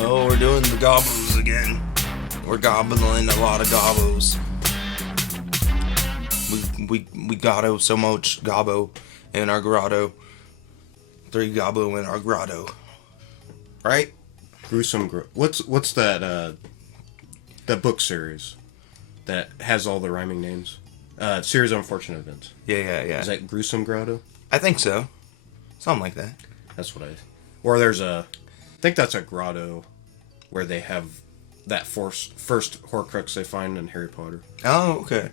Oh, we're doing the Gobbos again. We're gobbling a lot of Gobbos. We gotto so much Gobbo in our grotto. 3 Gobbo in our grotto. Right? Gruesome. What's that? That book series that has all the rhyming names. Series of Unfortunate Events. Yeah. Is that Gruesome Grotto? I think so. Something like that. That's what I. Or there's I think that's a grotto where they have that first Horcrux they find in Harry Potter. Oh, okay.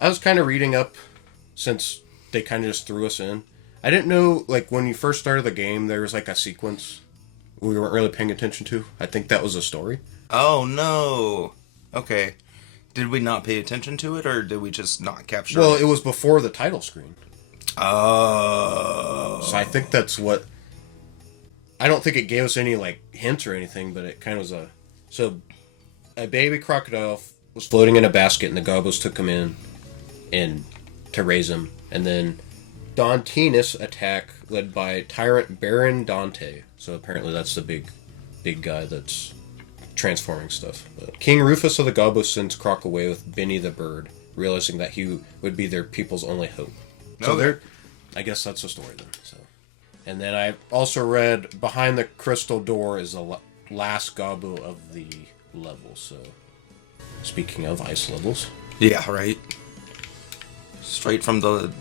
I was kind of reading up since they kind of just threw us in. I didn't know, like, when you first started the game, there was, like, a sequence we weren't really paying attention to. I think that was a story. Oh, no. Okay. Did we not pay attention to it, or did we just not capture it? Well, it was before the title screen. Oh. So I think that's what... I don't think it gave us any, like, hints or anything, but it kind of was a... So, a baby crocodile was floating in a basket, and the Gobbos took him in and to raise him. And then Dantinus attack led by tyrant Baron Dante. So apparently that's the big guy that's transforming stuff. But King Rufus of the Gobbos sends Croc away with Benny the bird, realizing that he would be their people's only hope. So Okay. I guess that's the story then. So, and then I also read Behind the Crystal Door is the last Gobbo of the level. So, speaking of ice levels. Yeah, right. Straight from the...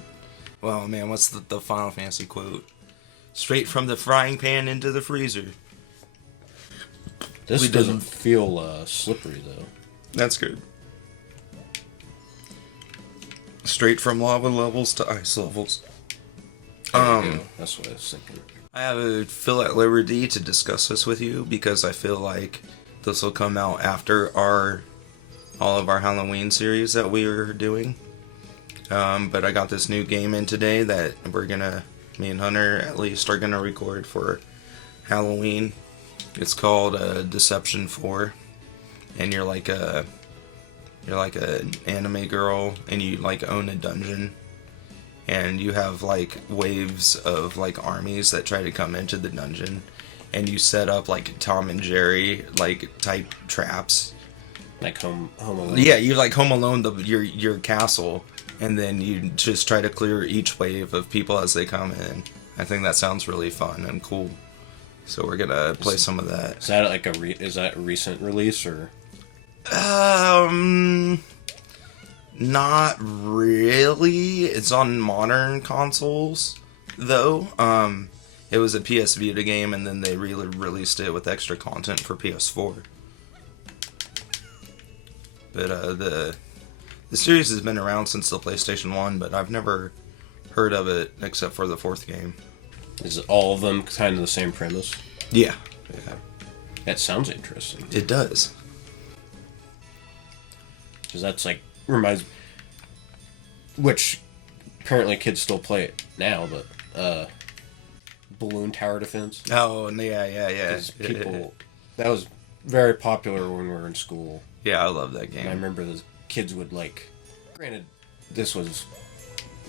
Well, man, what's the Final Fantasy quote? Straight from the frying pan into the freezer. This doesn't feel slippery, though. That's good. Straight from lava levels to ice levels. That's what I was thinking. I feel at liberty to discuss this with you because I feel like this will come out after all of our Halloween series that we are doing. But I got this new game in today that me and Hunter at least are gonna record for Halloween. It's called Deception 4, and you're like an anime girl, and you like own a dungeon, and you have like waves of like armies that try to come into the dungeon, and you set up like Tom and Jerry like type traps. Like Home Alone. Yeah, you like Home Alone your castle. And then you just try to clear each wave of people as they come in. I think that sounds really fun and cool. So we're gonna play some of that. Is that like is that a recent release or? Not really. It's on modern consoles, though. It was a PS Vita game, and then they released it with extra content for PS4. But the series has been around since the PlayStation 1, but I've never heard of it except for the 4th game. Is all of them kind of the same premise? Yeah. That sounds interesting. It does. Because that's like, which apparently kids still play it now, but Balloon Tower Defense. Oh, yeah. People, that was very popular when we were in school. Yeah, I love that game. And I remember the kids would like, granted, this was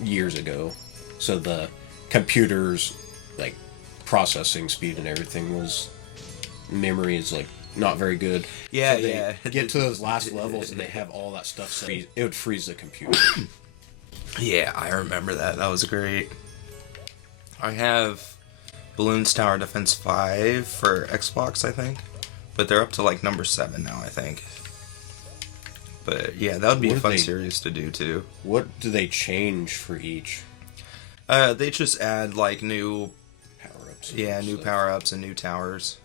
years ago, so the computers, like, processing speed and everything memory is like not very good. Yeah, so they get to those last levels and they have all that stuff, so it would freeze the computer. Yeah, I remember that. That was great. I have Balloons Tower Defense 5 for Xbox, I think. But they're up to like number 7 now, I think. But yeah, that would be a fun series to do too. What do they change for each? They just add like new power-ups. Yeah, new power-ups and new towers.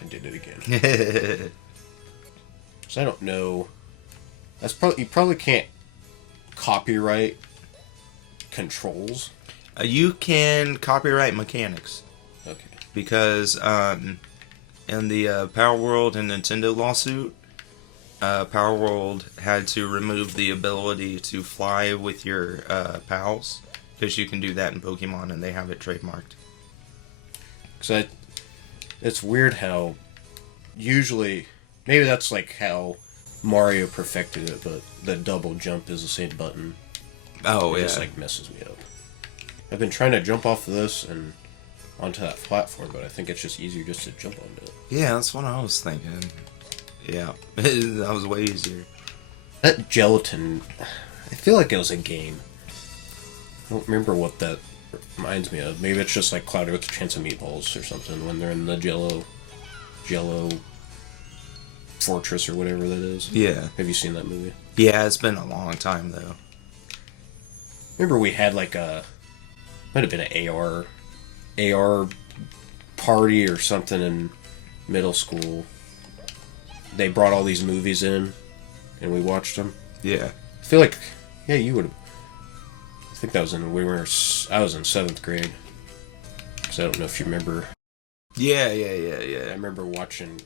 I did it again. So I don't know. You probably can't copyright controls. You can copyright mechanics. Okay. Because in the Power World and Nintendo lawsuit, Power World had to remove the ability to fly with your pals, because you can do that in Pokemon and they have it trademarked. So it's weird how usually, maybe that's like how Mario perfected it, but the double jump is the same button. Oh, yeah. It just like messes me up. I've been trying to jump off of this, and onto that platform, but I think it's just easier just to jump onto it. Yeah, that's what I was thinking. Yeah, that was way easier. That gelatin, I feel like it was a game. I don't remember what that reminds me of. Maybe it's just like Cloudy with a Chance of Meatballs or something when they're in the Jello fortress or whatever that is. Yeah. Have you seen that movie? Yeah, it's been a long time though. Remember we had like might have been an AR party or something in middle school. They brought all these movies in and we watched them. Yeah. I feel like, yeah, you would have. I think that was I was in 7th grade. Because I don't know if you remember. Yeah. I remember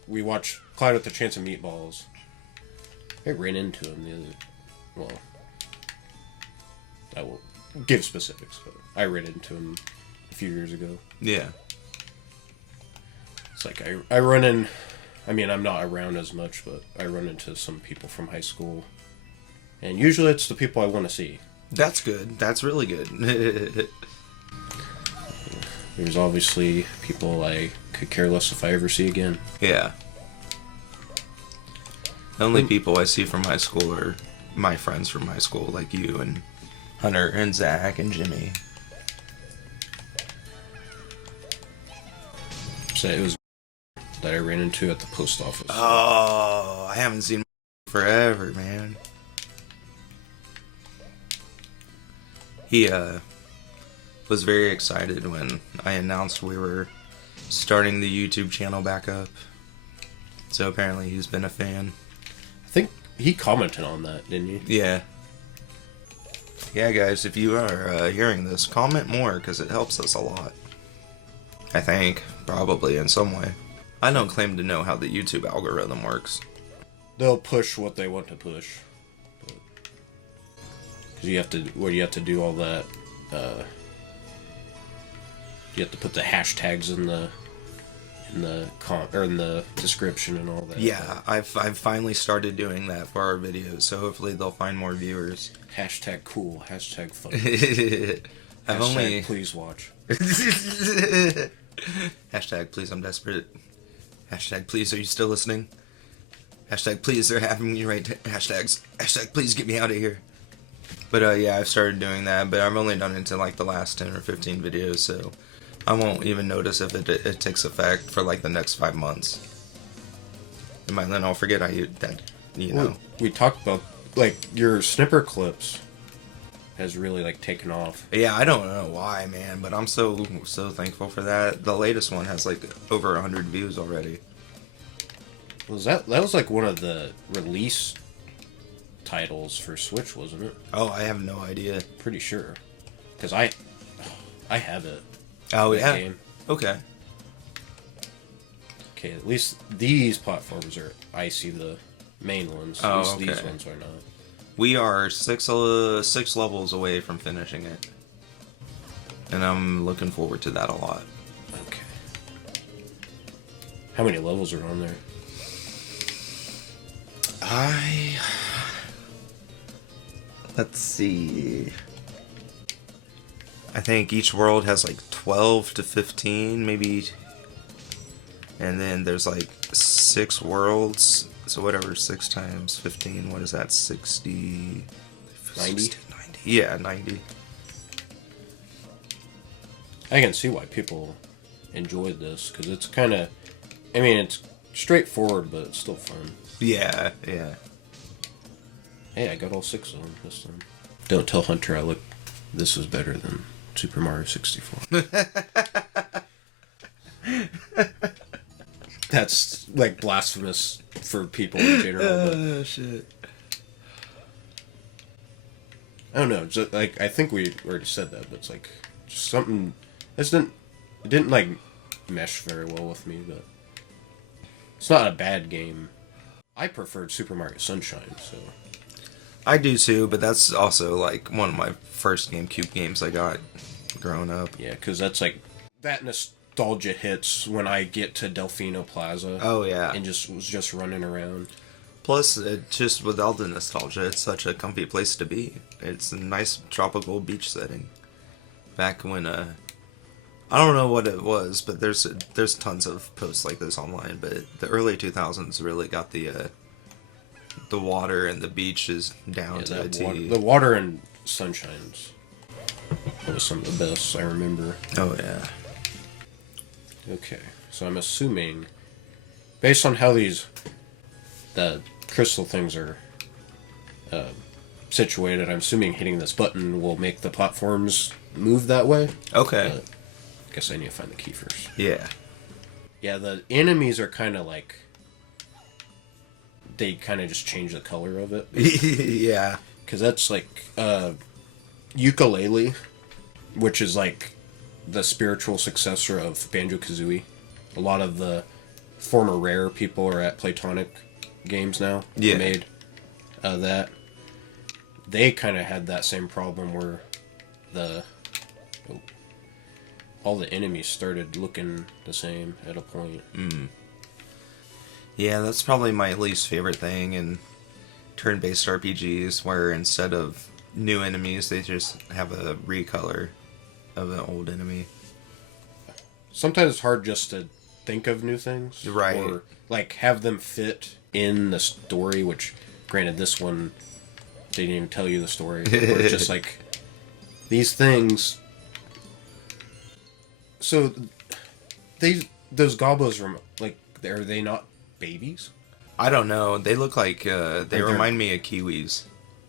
we watched Cloud with the Chance of Meatballs. I ran into him I won't give specifics, but I ran into him a few years ago. Yeah. It's like I run in, I mean, I'm not around as much, but I run into some people from high school. And usually it's the people I want to see. That's good. That's really good. There's obviously people I could care less if I ever see again. Yeah. The only people I see from high school are my friends from high school, like you and Hunter and Zach and Jimmy. So it was that I ran into at the post office. Oh, I haven't seen forever, man. He was very excited when I announced we were starting the YouTube channel back up. So apparently he's been a fan. I think he commented on that, didn't he? Yeah. Yeah, guys, if you are hearing this, comment more, because it helps us a lot. I think, probably, in some way. I don't claim to know how the YouTube algorithm works. They'll push what they want to push. Because you have to do all that, you have to put the hashtags in the description and all that. Yeah, I've finally started doing that for our videos, so hopefully they'll find more viewers. Hashtag cool, hashtag fun. I've hashtag only... please watch. Hashtag please, I'm desperate. Hashtag please, are you still listening? Hashtag please, they're having me write hashtags. Hashtag please, get me out of here. But yeah, I've started doing that, but I've only done it to like the last 10 or 15 videos, so I won't even notice if it takes effect for like the next 5 months. And by then I'll forget that, you know. We talked about, like, your snipper clips has really, like, taken off. Yeah, I don't know why, man, but I'm so thankful for that. The latest one has like over 100 views already. That was like one of the release titles for Switch, wasn't it? Oh, I have no idea. Pretty sure. Because I have it. Oh, yeah? Game. Okay. Okay, at least these platforms are, I see the main ones. Oh, at least okay. These ones are not. We are six levels away from finishing it. And I'm looking forward to that a lot. Okay. How many levels are on there? Let's see. I think each world has like 12 to 15, maybe. And then there's like 6 worlds. So whatever, 6 times 15, what is that? 60... 90? 90. Yeah, 90. I can see why people enjoyed this, because it's kind of... I mean, it's straightforward, but it's still fun. Yeah, yeah. Hey, I got all 6 of them this time. Don't tell Hunter this was better than Super Mario 64. That's, like, blasphemous for people in general. Oh, shit. I don't know. Just, like, I think we already said that, but it's like just something. It didn't like mesh very well with me, but it's not a bad game. I preferred Super Mario Sunshine, so. I do too, but that's also like one of my first GameCube games I got growing up. Yeah, because that's like that nostalgia hits when I get to Delfino Plaza. Oh yeah, and was just running around. Plus, just with all the nostalgia, it's such a comfy place to be. It's a nice tropical beach setting. Back when I don't know what it was, but there's tons of posts like this online. But the early 2000s really got the water and the beaches down Yeah, to a T. the water and Sunshine's was some of the best I remember. Oh yeah. Okay, so I'm assuming, based on how the crystal things are situated, I'm assuming hitting this button will make the platforms move that way. Okay. But I guess I need to find the key first. Yeah. Yeah, the enemies are kind of like, they kind of just change the color of it. Yeah. Because that's like ukulele, which is like the spiritual successor of Banjo-Kazooie. A lot of the former Rare people are at Playtonic Games now. Yeah. They made that. They kind of had that same problem where all the enemies started looking the same at a point. Yeah, that's probably my least favorite thing in turn-based RPGs, where instead of new enemies, they just have a recolor of an old enemy. Sometimes it's hard just to think of new things. Right. Or, like, have them fit in the story, which, granted, this one, they didn't even tell you the story. Where it's just like, these things... So, those Gobbos, like, are they not babies? I don't know. They look like they They're- remind me of kiwis.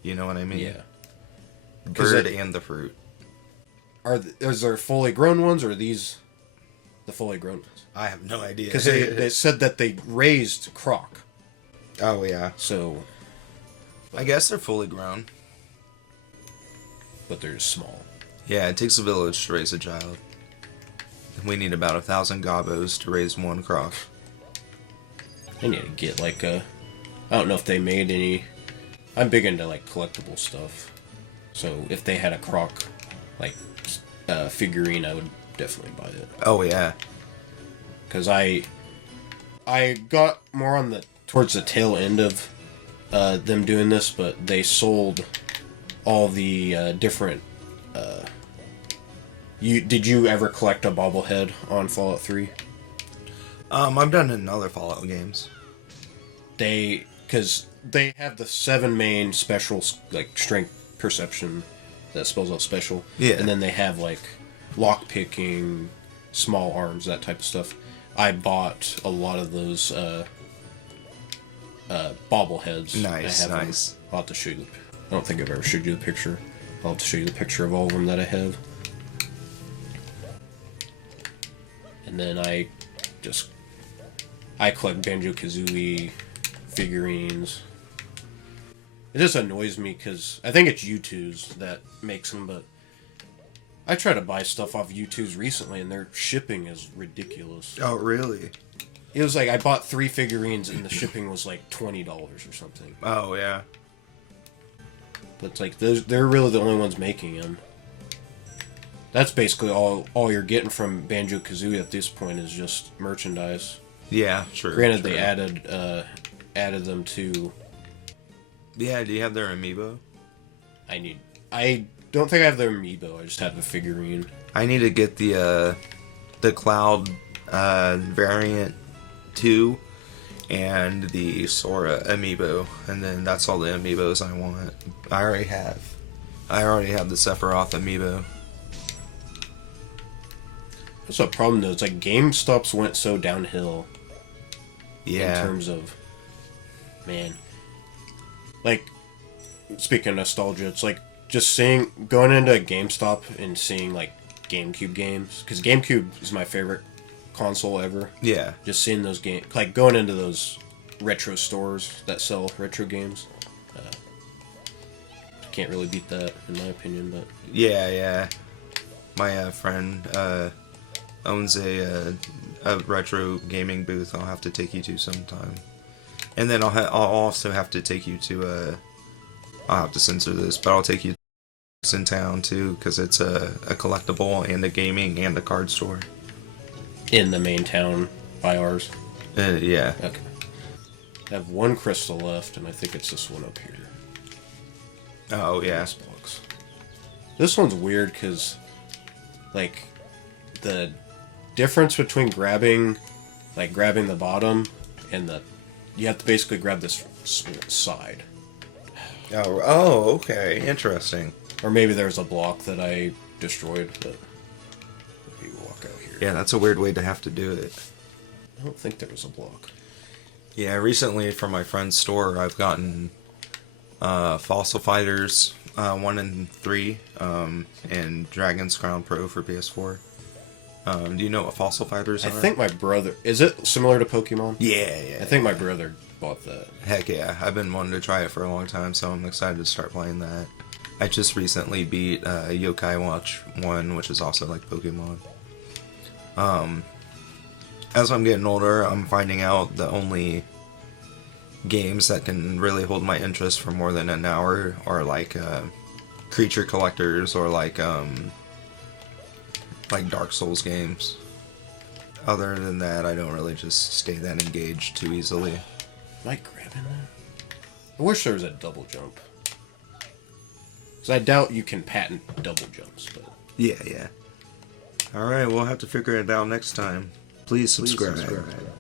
You know what I mean? Yeah. Bird and the fruit. Is there fully grown ones, or are these the fully grown ones? I have no idea. Because they said that they raised Croc. Oh yeah. So, I guess they're fully grown. but they're just small. Yeah, it takes a village to raise a child. We need about 1,000 Gobbos to raise one Croc. I need to get like I don't know if they made any. I'm big into like collectible stuff, so if they had a Croc like figurine, I would definitely buy it. Oh yeah. Because I got more on towards the tail end of them doing this, but they sold all the different. Did you ever collect a bobblehead on Fallout 3? I've done it in other Fallout games. Because they have the 7 main special, like, strength perception that spells out special. Yeah. And then they have, like, lock picking, small arms, that type of stuff. I bought a lot of those bobbleheads. Nice, I have them. nice. I'll have to show you. I don't think I've ever showed you the picture. I'll have to show you the picture of all of them that I have. And then I collect Banjo-Kazooie figurines. It just annoys me because I think it's U2's that makes them, but I try to buy stuff off U2's recently and their shipping is ridiculous. Oh really? It was like I bought 3 figurines and the shipping was like $20 or something. Oh yeah. But it's like they're really the only ones making them. That's basically all you're getting from Banjo-Kazooie at this point is just merchandise. Yeah, true. Granted, true. they added them to. Yeah, do you have their amiibo? I don't think I have their amiibo. I just have the figurine. I need to get the Cloud variant 2 and the Sora amiibo, and then that's all the amiibos I want. I already have the Sephiroth amiibo. That's a problem though. It's like GameStops went so downhill. Yeah. In terms of, man, like, speaking of nostalgia, it's like just going into a GameStop and seeing like GameCube games, because GameCube is my favorite console ever. Yeah. Just seeing those games, like going into those retro stores that sell retro games. Can't really beat that in my opinion, but Yeah. My friend owns a retro gaming booth. I'll have to take you to sometime, and then I'll also have to take you to I'll have to censor this, but I'll take you to in town too, because it's a collectible and a gaming and a card store in the main town by ours. Yeah. Okay. I have 1 crystal left, and I think it's this one up here. Oh yeah. This box. This one's weird because, like, the difference between grabbing the bottom and you have to basically grab this side. Oh, okay, interesting. Or maybe there's a block that I destroyed, but maybe walk out here. Yeah, that's a weird way to have to do it. I don't think there was a block. Yeah, recently from my friend's store, I've gotten Fossil Fighters 1 and 3 and Dragon's Crown Pro for PS4. Do you know what Fossil Fighters are? I think my brother... Is it similar to Pokemon? Yeah. I think my brother bought that. Heck yeah, I've been wanting to try it for a long time, so I'm excited to start playing that. I just recently beat Yokai Watch 1, which is also like Pokemon. As I'm getting older, I'm finding out the only games that can really hold my interest for more than an hour are like creature collectors or like Dark Souls games. Other than that, I don't really just stay that engaged too easily. Am I grabbing that? I wish there was a double jump. Because I doubt you can patent double jumps, but... Yeah. Alright, we'll have to figure it out next time. Please subscribe.